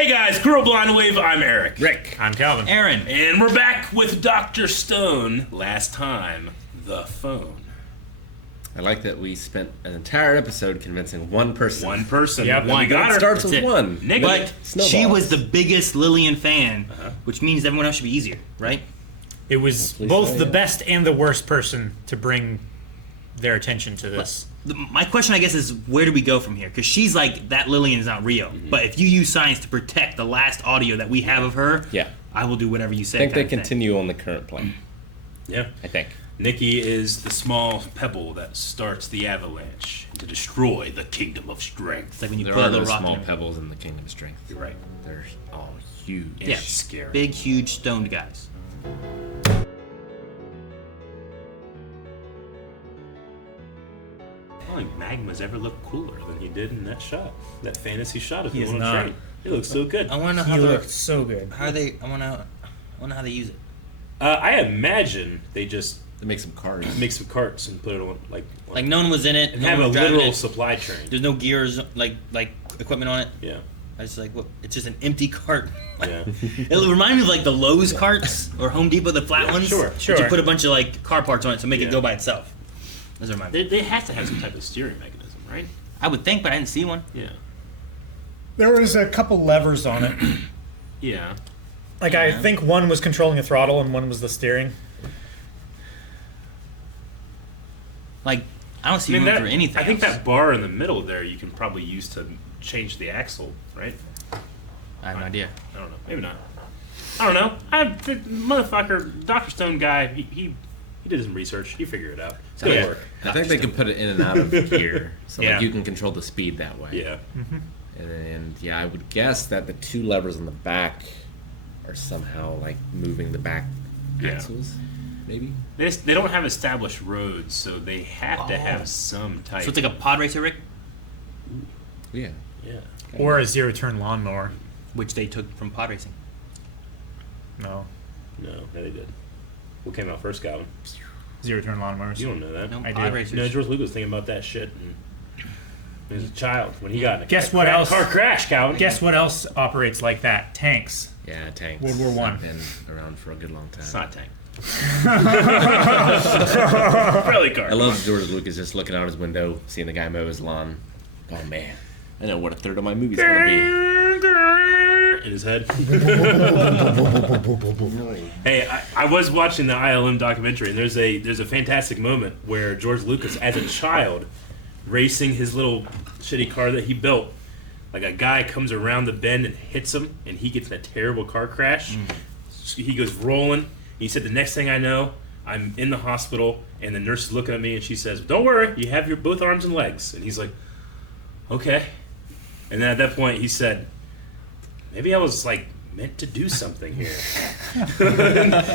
Hey guys, Cruel Blind Wave, I'm Eric. Rick. I'm Calvin. Aaron. And we're back with Dr. Stone. Last time, the phone. I like that we spent an entire episode convincing one person. One person. Yep. We got her. It starts with That's it. one. Nick. But Snowballs. she was the biggest Lillian fan, which means everyone else should be easier, right? It was Hopefully both so, the yeah. best and the worst person to bring their attention to this. My question, I guess, is where do we go from here? Because she's like, that Lillian is not real. But if you use science to protect the last audio that we have of her, Yeah. I will do whatever you say. I think they kind of thing. continue on the current plan. Yeah. I think. Nikki is the small pebble that starts the avalanche to destroy the kingdom of It's strength. like when you There put a are little no rock small in it. pebbles in the Kingdom of Strength. You're right. They're all huge. Yeah. Yeah, Scary. big, huge, stoned guys. I don't think Magma's ever looked cooler than he did in that shot. That fantasy shot of He him is on a not. train. He looks so good. I want to know He how looked so good. they. I want to know how they use it. I imagine they just They make some cars. make some carts and put it on, like No one was in it. and No have one a was driving literal it. supply train. There's no gears, like equipment on it. Yeah. I was like, what? It's just an empty cart. Yeah. It reminded me of like the Lowe's carts or Home Depot, the flat ones. sure, But sure. you put a bunch of like car parts on it to make Yeah. it go by itself. Those are my. They have to have some type of steering mechanism, right? I would think, but I didn't see one. Yeah. There was a couple levers on it. Yeah. Like, I think one was controlling the throttle and one was the steering. Like, I don't see room for anything. I think else. that bar in the middle there you can probably use to change the axle, right? I have no idea. I don't know. Maybe not. I don't know. The motherfucker, Dr. Stone guy, he did some research. He figured it out. It's gonna Yeah. work. I think they can put it in and out of gear. So Yeah. like, you can control the speed that way. Yeah. And yeah, I would guess that the two levers on the back are somehow like moving the back Yeah. axles, maybe? They don't have established roads, so they have to have some type. So it's like a pod racer, Rick, Yeah. yeah. Or a zero-turn lawnmower. which they took from pod racing. No. No, they did. What came out first, Calvin? Zero-turn lawnmowers. You don't know that. No, I pod do. racers. You know, George Lucas was thinking about that shit when he was a child, when he got in a Guess what else? car crash, Calvin. Guess what else operates like that? Tanks. Yeah, tanks. World War I. have been around for a good long time. It's not a tank. Rally car. I love George Lucas just looking out his window, seeing the guy mow his lawn. Oh man, I know what a third of my movie's gonna be. In his head. Hey, I was watching the ILM documentary, and there's a fantastic moment where George Lucas, as a child, racing his little shitty car that he built, like a guy comes around the bend and hits him, and he gets in a terrible car crash. He goes rolling. He said, "The next thing I know, I'm in the hospital, and the nurse is looking at me, and she says, 'Don't worry, you have your both arms and legs.'" And he's like, "Okay." And then at that point, he said, "Maybe I was like meant to do something here,"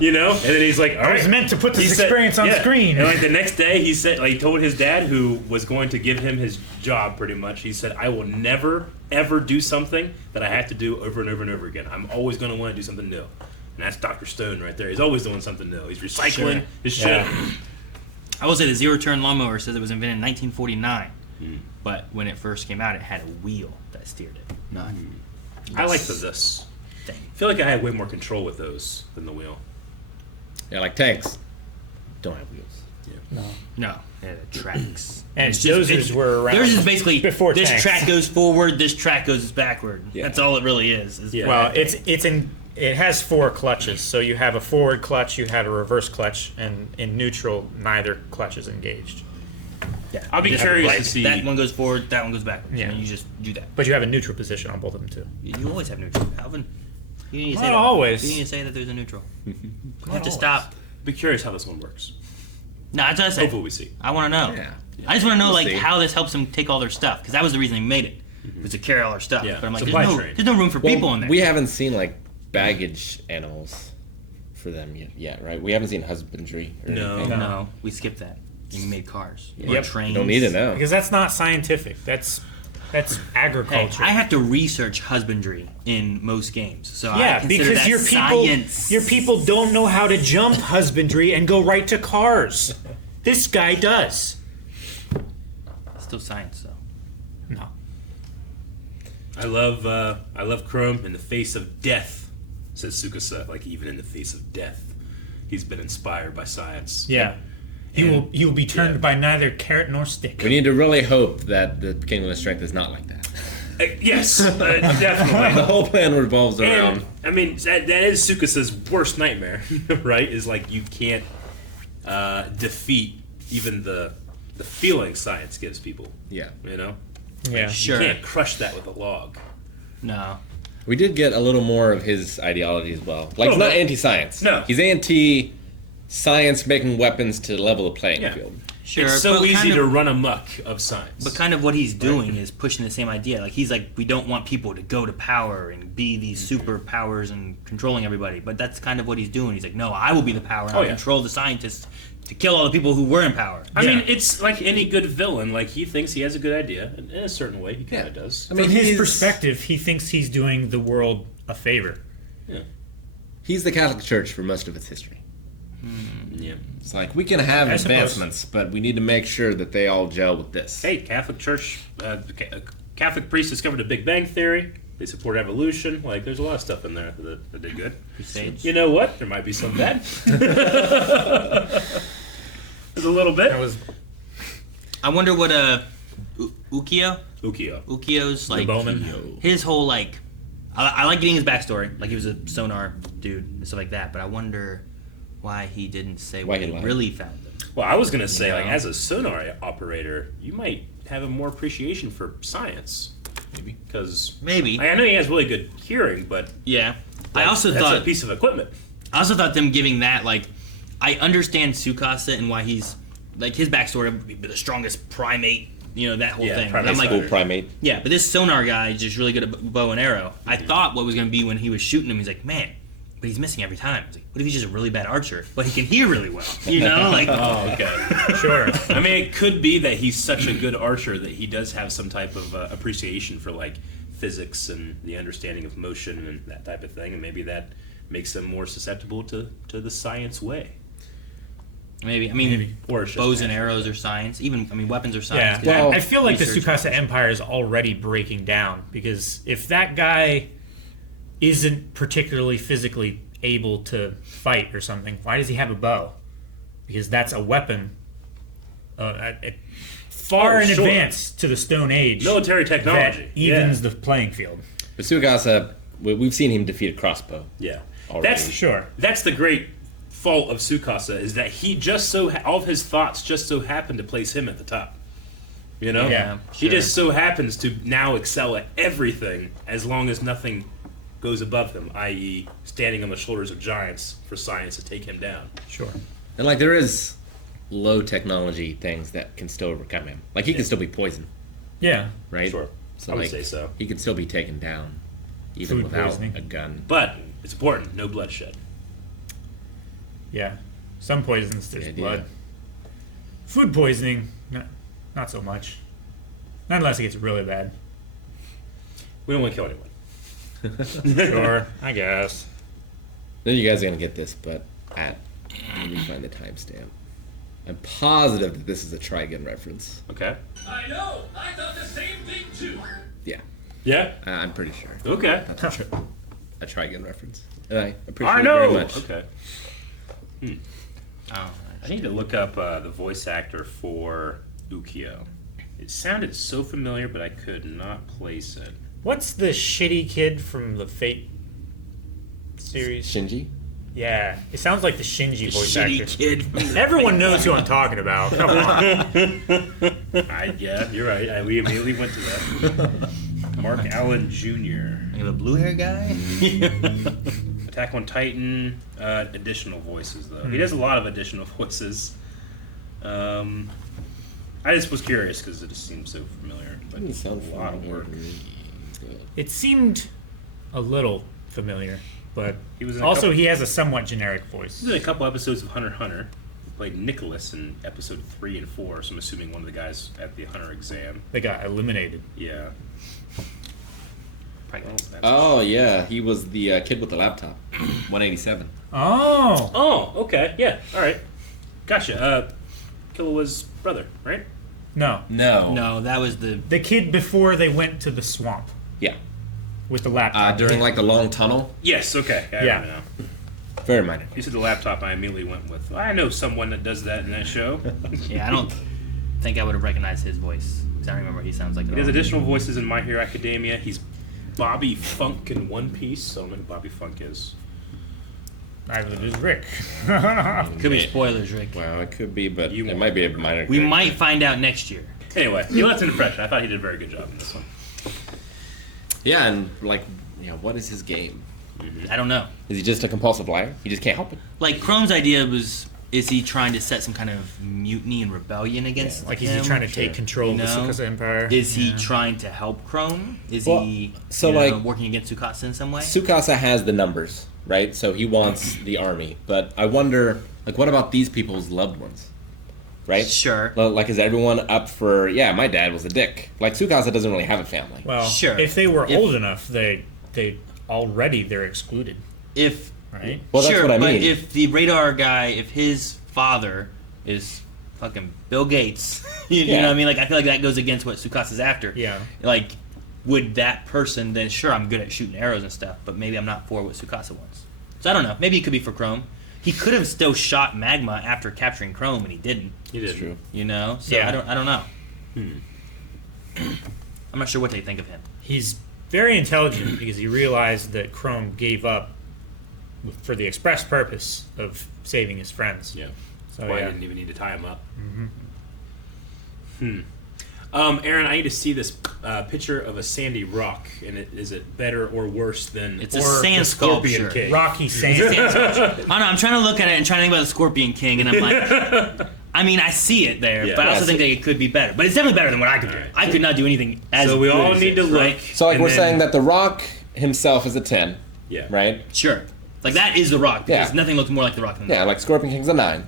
you know. And then he's like, "All I right." was meant to put this He said- experience on yeah. screen. And like the next day, he said, like, he told his dad, who was going to give him his job, pretty much. He said, "I will never ever do something that I have to do over and over and over again. I'm always going to want to do something new." And that's Dr. Stone right there. He's always doing something new. He's recycling his shit. Yeah. I will say the zero-turn lawnmower says it was invented in 1949, but when it first came out, it had a wheel that steered it. Not. I like this. Thing. I feel like I had way more control with those than the wheel. Yeah, like tanks. Don't have wheels. No, yeah, the tracks. And It's just- dozers were around Theirs is basically before this tanks. track goes forward, this track goes backward. Yeah. That's all it really is. Yeah. Well, it has 4 clutches, so you have a forward clutch, you have a reverse clutch, and in neutral, neither clutch is engaged. Yeah. I'll be You have curious it to see- That one goes forward, that one goes backwards. Yeah. And you just do that. But you have a neutral position on both of them too. You always have neutral, Alvin. You need to say Not that. always. You need to say that there's a neutral. You have to always. stop. Be curious how this one works. No, that's what I said. Hopefully we see. I want to know. Yeah. I just want to know, We'll like, see. how this helps them take all their stuff, because that was the reason they made it. Was to carry all their stuff. Yeah, But I'm like, supply there's train. no room for people in there. We haven't seen like baggage animals for them yet, right? We haven't seen husbandry or No. anything. No, we skipped that. And we made cars. Or Yep. trains. You don't need to know. Because that's not scientific. That's Hey, agriculture. I have to research husbandry in most games, so I yeah, consider because that science. your people don't know how to jump husbandry and go right to cars. This guy does. Still science, though. No. I love Chrome in the face of death, says Tsukasa. Like even in the face of death, he's been inspired by science. Yeah. He will be turned by neither carrot nor stick. We need to really hope that the Kingdom of Strength is not like that. Yes, definitely. The whole plan revolves around. And, I mean, that is Tsukasa's worst nightmare, right? Is like you can't defeat even the feeling science gives people. Yeah. You know? Yeah. Sure. You can't crush that with a log. No. We did get a little more of his ideology as well. Like, he's not anti-science. No. He's anti-science making weapons to level the playing field. Sure. It's so but easy to run amok of science. But kind of what he's doing is pushing the same idea. Like he's like, we don't want people to go to power and be these superpowers and controlling everybody. But that's kind of what he's doing. He's like, no, I will be the power. And I'll control the scientists to kill all the people who were in power. I mean, it's like any good villain. Like he thinks he has a good idea, and in a certain way, he kind of does. I mean, from his perspective, he thinks he's doing the world a favor. Yeah. He's the Catholic Church for most of its history. Yeah. It's like, we can have advancements, but we need to make sure that they all gel with this. Hey, Catholic Church, Catholic priests discovered a Big Bang Theory. They support evolution. Like, there's a lot of stuff in there that did good. Crusades. You know what? There might be some bad. There's a little bit. I wonder what Ukyo? Ukyo's like bowman. His whole like I like getting his backstory. Like he was a sonar dude and stuff like that, but I wonder why he didn't say why he really found them. Well, I was gonna say, like, as a sonar operator, you might have a more appreciation for science. Maybe. Because I know he has really good hearing, but yeah. I that's also thought a piece of equipment. I also thought them giving that, like, I understand Tsukasa and why he's like his backstory would be the strongest primate, you know, that whole thing. Primate, I'm like, cool primate. Yeah, but this sonar guy is just really good at bow and arrow. I thought what was going to be when he was shooting him, he's like, man, but he's missing every time. I was like, what if he's just a really bad archer, but he can hear really well? You know, like. Oh, okay. Sure. I mean, it could be that he's such a good archer that he does have some type of appreciation for like physics and the understanding of motion and that type of thing, and maybe that makes him more susceptible to the science way. Maybe. I mean, or bows and arrows are science. Even, I mean, weapons are science. Yeah. Well, I feel like the Tsukasa Empire is already breaking down, because if that guy isn't particularly physically able to fight or something, why does he have a bow? Because that's a weapon far in advance to the Stone Age. Military technology. That evens the playing field. But Tsukasa, we've seen him defeat a crossbow. Yeah. Already. That's the great fault of Tsukasa, is that he just all of his thoughts just so happen to place him at the top. You know? Yeah. He just so happens to now excel at everything as long as nothing goes above him, i.e. standing on the shoulders of giants for science to take him down. Sure. And like there is low technology things that can still overcome him. Like he can still be poisoned. Yeah. Right? Sure. So I would say so. He can still be taken down even without a gun. But it's important, no bloodshed. Yeah. Some poisons, there's blood. Food poisoning, not so much. Not unless it gets really bad. We don't want to kill anyone. Sure, I guess. Then you guys are going to get this, but let me find the timestamp. I'm positive that this is a Trigun reference. Okay. I know! I thought the same thing too! Yeah. Yeah? I'm pretty sure. Okay. That's a Trigun reference. And I appreciate it very much. Okay. Oh, I need to look up the voice actor for Ukyo. It sounded so familiar, but I could not place it. What's the shitty kid from the Fate series? Shinji? Yeah, it sounds like the Shinji voice actor. Kid. Everyone knows who I'm talking about. Come on. Yeah, you're right. We immediately went to that. Mark Allen Jr. Like the blue hair guy? Attack on Titan. Additional voices, though. He does a lot of additional voices. I just was curious because it just seemed so familiar. But it's a lot of work. It seemed a little familiar, but He was in he has a somewhat generic voice. He was in a couple episodes of Hunter x Hunter. He played Nicholas in episode 3 and 4, so I'm assuming one of the guys at the Hunter exam. They got eliminated. Yeah. Oh, yeah. He was the kid with the laptop. 187. Oh. Oh, okay. Yeah. All right. Gotcha. Killua's brother, right? No. No. No, that was the kid before they went to the swamp. Yeah. with the laptop. During like the long tunnel. Yes, okay. I Yeah. remember now. Very minor. You said the laptop, I immediately went with, I know someone that does that in that show. Yeah, I don't think I would have recognized his voice. Because I don't remember what he sounds like. He has additional voices in My Hero Academia. He's Bobby Funk in One Piece. So I don't know who Bobby Funk is. I believe it was Rick. Could be spoilers, Rick. Well, it could be, but You it won't. might be a minor. We character. might find out next year. Anyway, he left an impression. I thought he did a very good job in this one. Yeah, and like, what is his game? I don't know. Is he just a compulsive liar? He just can't help it. Like, Chrome's idea was, is he trying to set some kind of mutiny and rebellion against Like, is him? he trying to take control of the You know? Tsukasa Empire? Is he trying to help Chrome? Is Well, he so, you know, like- working against Tsukasa in some way? Tsukasa has the numbers, right? So he wants the army. But I wonder, like, what about these people's loved ones? Right? Sure. Well, like, is everyone up for, yeah, my dad was a dick. Like, Tsukasa doesn't really have a family. Well, Sure. if they were If- old enough, they're excluded, If right? Well, that's sure, what I but mean. if the radar guy, if his father is fucking Bill Gates, you Yeah. know what I mean? Like, I feel like that goes against what Tsukasa's after. Yeah. Like, would that person then? Sure, I'm good at shooting arrows and stuff, but maybe I'm not for what Tsukasa wants. So I don't know. Maybe it could be for Chrome. He could have still shot Magma after capturing Chrome, and he didn't. He did. It's true. You know? So Yeah. I don't know. I'm not sure what they think of him. He's very intelligent because he realized that Chrome gave up for the express purpose of saving his friends. Yeah. So Why I yeah. didn't even need to tie him up. Aaron, I need to see this picture of a sandy rock, and is it better or worse than It's a Or sand the Scorpion sculpture. King? Rocky Sand. I don't know. I'm trying to look at it and trying to think about the Scorpion King, and I'm like, I mean, I see it there, Yeah. but I also Yeah, think that it could be better. But it's definitely better than what I could do. Alright. I could not do anything as So we good all as need to this, look. right? So, like, and we're then- saying that The Rock himself is a 10, Yeah. right? Sure. Like, that is The Rock, because Yeah. nothing looks more like The Rock than Yeah, like Scorpion King's a 9.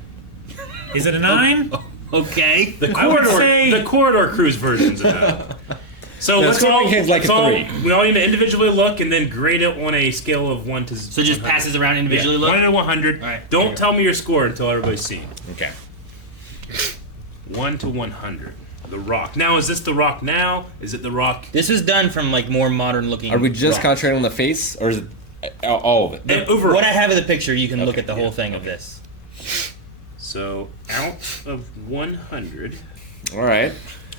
Is it a 9? that. Okay. The I would corridor, say- the corridor cruise version's of that. So No, let's Scorpion all, King's like let's a all 3. we all need to individually look and then grade it on a scale of 1 to. So just 100. passes around individually Yeah, look? 1 to 100. Alright. Don't tell me your score until everybody's seen. Okay. 1 to 100. The Rock. Now, is this The Rock now? Is it The Rock? This was done from, like, more modern looking. Are we just rocks. concentrating on the face, or is it all of it? And overall. What I have in the picture, you can look Okay, at the whole thing of this. So, out of 100, All right.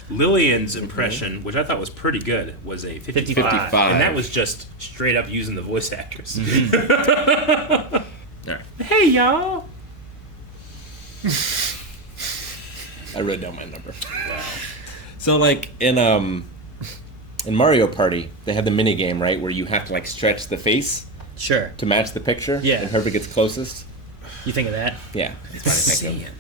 Lillian's impression, which I thought was pretty good, was a 55. 55. And that was just straight up using the voice actress. Alright. Hey, y'all. I wrote down my number. Wow. So, like, in Mario Party, they had the mini game, right, where you have to, like, stretch the face Sure. to match the picture. Yeah. And whoever gets closest. You think of that? Yeah. That's what I think of.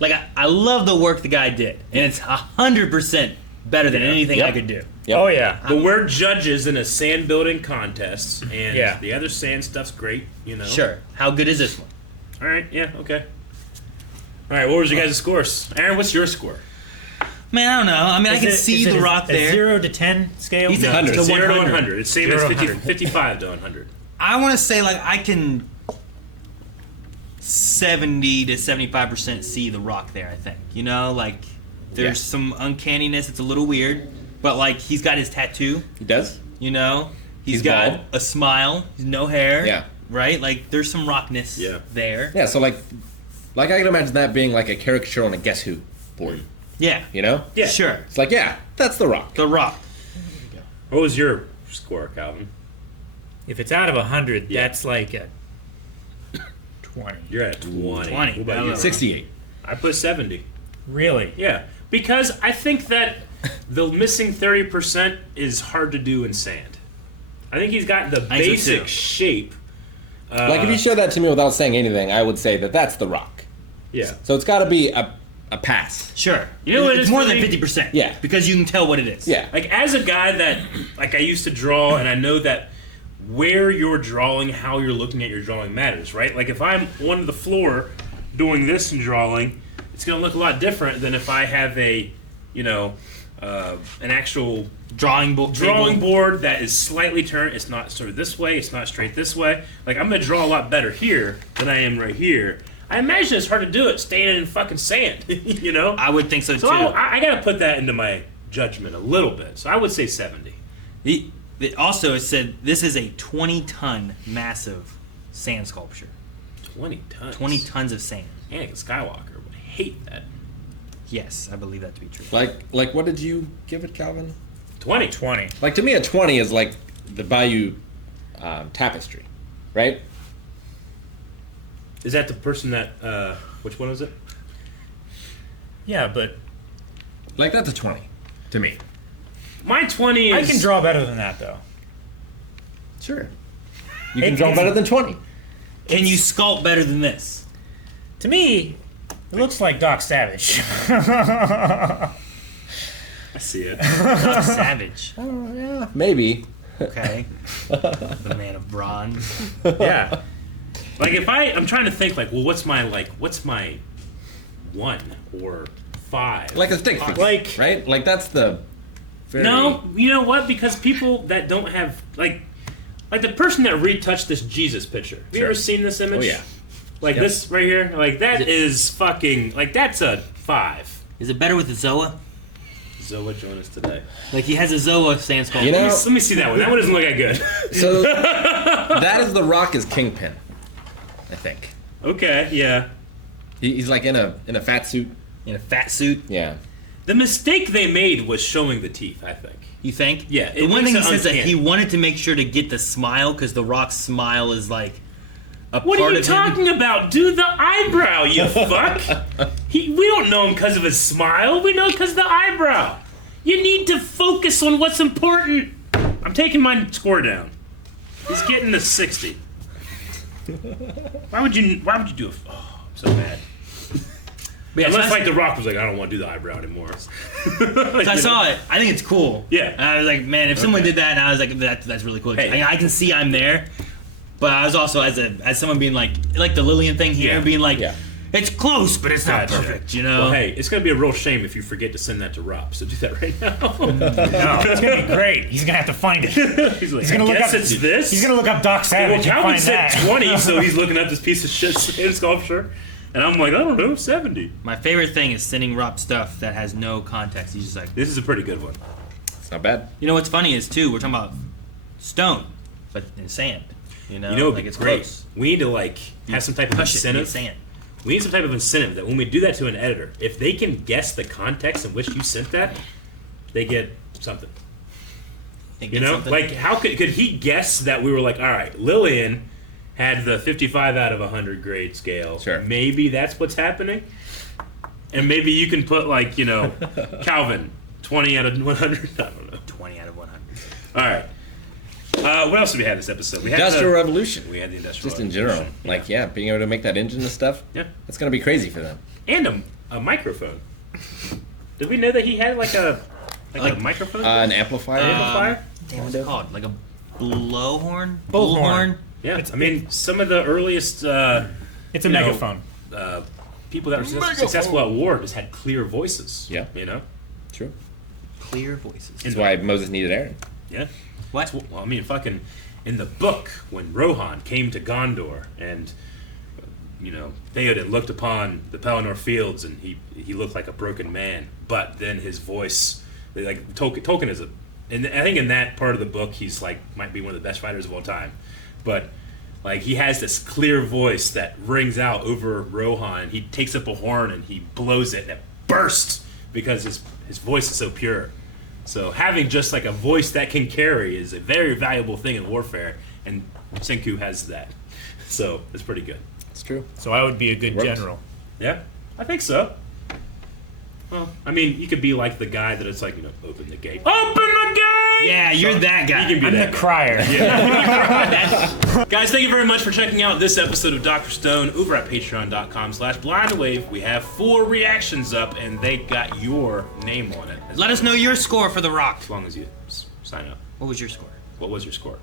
Like, I love the work the guy did, and it's 100% better than anything Yep. I could do. Yep. Oh, yeah. But we're judges in a sand building contest, and Yeah. the other sand stuff's great, you know. Sure. How good is this one? All right. Yeah. Okay. All right. What was your guys' scores? Aaron, what's your score? Man, I don't know. I mean, I Is can it- see is it the a- rock a there. 0 to 10 scale? He's No. a- 100. to 0 to 100. 100. It's same as 0 to 50, 100. 55 to 100. I want to say, like, I can 70 to 75% see the rock there, I think. You know, like, there's Yeah. some uncanniness. It's a little weird. But, like, he's got his tattoo, He does? you know? He's He's got bald. a smile. He's no hair. Yeah. Right? Like, there's some rockness Yeah. there. Yeah, so, like I can imagine that being, like, a caricature on a Guess Who board. Yeah. You know? Yeah. Sure. It's like, yeah, that's The Rock. The rock. What was your score, Calvin? If it's out of 100, Yeah. that's like a 20. You're at 20. 20. What about you? 68. I put 70. Really? Yeah, because I think that the missing 30% is hard to do in sand. I think he's got the I think so, basic too. shape. Like, if you showed that to me without saying anything, I would say that that's The Rock. Yeah. So it's got to be a pass. Sure. You know what it it's is more for than me? 50%. Yeah. Because you can tell what it is. Yeah. Like, as a guy that, like, I used to draw, and I know that where you're drawing, how you're looking at your drawing matters, right? Like, if I'm on the floor doing this and drawing, it's going to look a lot different than if I have a, you know, an actual Drawing board that is slightly turned. It's not sort of this way. It's not straight this way. Like, I'm going to draw a lot better here than I am right here. I imagine it's hard to do it standing in fucking sand, you know? I would think so, So too. I got to put that into my judgment a little bit. So I would say 70. The Also, it said this is a 20-ton massive sand sculpture. 20 tons. 20 tons of sand. Anakin Skywalker would hate that. Yes, I believe that to be true. Like what did you give it, Calvin? 20. 20. Like to me, a 20 is like the Bayou Tapestry, right? Is that the person that? Which one was it? Yeah, but Like that's a 20 to me. My 20 is. I can draw better than that, though. Sure. You can draw better than 20. Can you sculpt better than this? To me, it looks like Doc Savage. I see it. Not savage. Yeah, maybe. Okay. The man of bronze. Yeah. Like if I'm trying to think like, well, what's my 1 or 5? Like a stick figure, Like- right? Like that's the. Very... No, you know what? Because people that don't have like the person that retouched this Jesus picture. Have you Sure. ever seen this image? Oh yeah. Like Yep. this right here. Like that is fucking like that's a 5. Is it better with the Zoa? Zoa join us today. Like he has a Zoa sand sculpture. You know- Let me see that one. That one doesn't look that good. So that is the Rock as Kingpin, I think. Okay, yeah. He's like in a fat suit. In a fat suit. Yeah. The mistake they made was showing the teeth, I think. You think? Yeah, The it one thing he makes it says that uncanny. he wanted to make sure to get the smile because the Rock's smile is like a What part are you of him. talking about? Do the eyebrow, you fuck! We don't know him because of his smile. We know because of the eyebrow. You need to focus on what's important. I'm taking my score down. He's getting a 60. Why would you do it? Oh, I'm so mad. But yeah, Unless so like The Rock was like, I don't want to do the eyebrow anymore. I saw it. I think it's cool. Yeah. And I was like, man, if someone did that, and I was like, that's really cool. Hey. I can see I'm there. But I was also as someone being like the Lillian thing here, Yeah. being like, Yeah. it's close, but it's not Gotcha. perfect. You know. Well, hey, it's gonna be a real shame if you forget to send that to Rob. So do that right now. No, it's gonna be great. He's gonna have to find it. He's like, He's gonna I look guess up. it's this. He's gonna look up Doc Well, Savage and Calvin find said that. 20, so he's looking at this piece of shit sand sculpture, and I'm like, I don't know, 70. My favorite thing is sending Rob stuff that has no context. He's just like, This is a pretty good one. It's not bad. you know what's funny is too, we're talking about stone, but in sand. You know, You know, it'd like be it's great. close. We need to like have some type of Push it in incentive. sand. We need some type of incentive that when we do that to an editor, if they can guess the context in which you sent that, they get something. Think You it's know, something. like how could he guess that we were like, all right, Lillian had the 55 out of 100 grade scale. Sure. Maybe that's what's happening, and maybe you can put like Calvin 20 out of 100. I don't know. 20 out of 100. All right. What else did we have this episode? We had Industrial the, Revolution. We had the industrial. Just in Revolution. general. Like, yeah, being able to make that engine and stuff. Yeah. That's going to be crazy for them. And a microphone. Did we know that he had like a microphone? An amplifier. Amplifier? Damn, what's it called? Like a blowhorn? Bullhorn. Yeah. I mean, some of the earliest It's a you know, megaphone. people that were successful at war just had clear voices. Yeah. You know? True. Clear voices. That's why Moses needed Aaron. Yeah. What? Well, I mean, fucking in the book when Rohan came to Gondor and Theoden looked upon the Pelennor fields and he looked like a broken man, but then his voice, like Tolkien is and I think in that part of the book he's like might be one of the best fighters of all time, but like he has this clear voice that rings out over Rohan. He takes up a horn and he blows it and it bursts because his voice is so pure. So having just like a voice that can carry is a very valuable thing in warfare, and Senku has that. So it's pretty good. It's true. So I would be a good Works. general. Yeah, I think so. Well, I mean, you could be like the guy that it's like, open the gate. Open the gate! Yeah, you're that guy. You can be I'm that the guy. crier. Guys, thank you very much for checking out this episode of Dr. Stone over at patreon.com/blindwave. We have 4 reactions up, and they got your name on it. Let us know your score for The Rock. As long as you sign up. What was your score? What was your score?